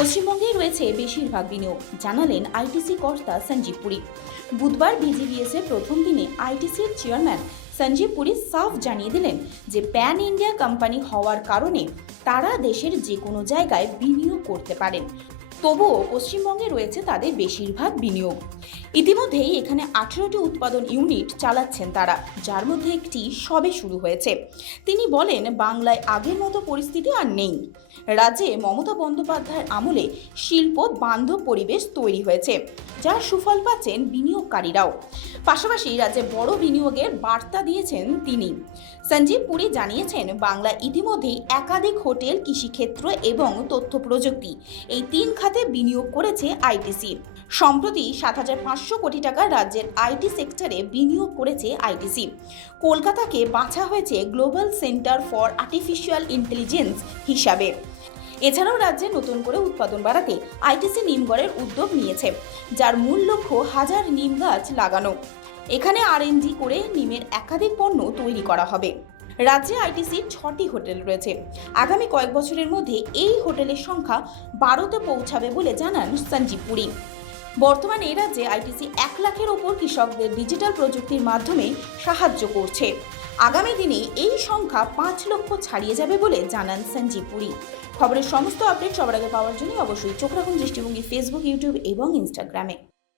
পশ্চিমবঙ্গেই রয়েছে বেশিরভাগ বিনিয়োগ, জানালেন আইটিসি কর্তা সঞ্জীব পুরী। বুধবার বিজিবিএসের প্রথম দিনে আইটিসির চেয়ারম্যান সঞ্জীব পুরী সাফ জানিয়ে দিলেন যে প্যান ইন্ডিয়া কোম্পানি হওয়ার কারণে তারা দেশের যে কোনো জায়গায় বিনিয়োগ করতে পারেন। তবুও পশ্চিমবঙ্গে রয়েছে তাদের বেশিরভাগ বিনিয়োগ। ইতিমধ্যেই এখানে আঠেরোটি উৎপাদন ইউনিট চালাচ্ছেন তারা, যার মধ্যে একটি সবে শুরু হয়েছে। তিনি বলেন, বাংলায় আগের মতো পরিস্থিতি আর নেই। রাজ্যে মমতা বন্দ্যোপাধ্যায়ের আমলে শিল্প বান্ধব পরিবেশ তৈরি হয়েছে যার সুফল পাচ্ছেন বিনিয়োগকারীরাও। পাশাপাশি রাজ্যে বড় বিনিয়োগের বার্তা দিয়েছেন তিনি। সঞ্জীব পুরী জানিয়েছেন, বাংলা ইতিমধ্যেই একাধিক হোটেল, কৃষিক্ষেত্র এবং তথ্য প্রযুক্তি এই তিন খাতে বিনিয়োগ করেছে আইটিসি। সম্প্রতি সাত হাজার পাঁচশো কোটি টাকা রাজ্যের আইটি সেক্টরে বিনিয়োগ করেছে আইটিসি। কলকাতাকে বাছা হয়েছে global centre for artificial intelligence হিসাবে। এছাড়াও রাজ্যে নতুন করে উৎপাদন বাড়াতে আইটিসি নিমগড়ের উদ্যোগ নিয়েছে, যার মূল লক্ষ্য হাজার নিম গাছ লাগানো। এখানে আরএনজি করে নিমের একাধিক পণ্য তৈরি করা হবে। রাজ্যে আইটিসির ছটি হোটেল রয়েছে। আগামী কয়েক বছরের মধ্যে এই হোটেলের সংখ্যা বারোতে পৌঁছাবে বলে জানান সঞ্জীব পুরী। বর্তমানে এই রাজ্যে আইটিসি এক লাখের ওপর কৃষকদের ডিজিটাল প্রযুক্তির মাধ্যমে সাহায্য করছে। আগামী দিনে এই সংখ্যা পাঁচ লক্ষ ছাড়িয়ে যাবে বলে জানান সঞ্জীব পুরী। খবরের সমস্ত আপডেট সবার আগে পাওয়ার জন্য অবশ্যই চোখ রাখুন দৃষ্টিভঙ্গি ফেসবুক ইউটিউব এবং ইনস্টাগ্রামে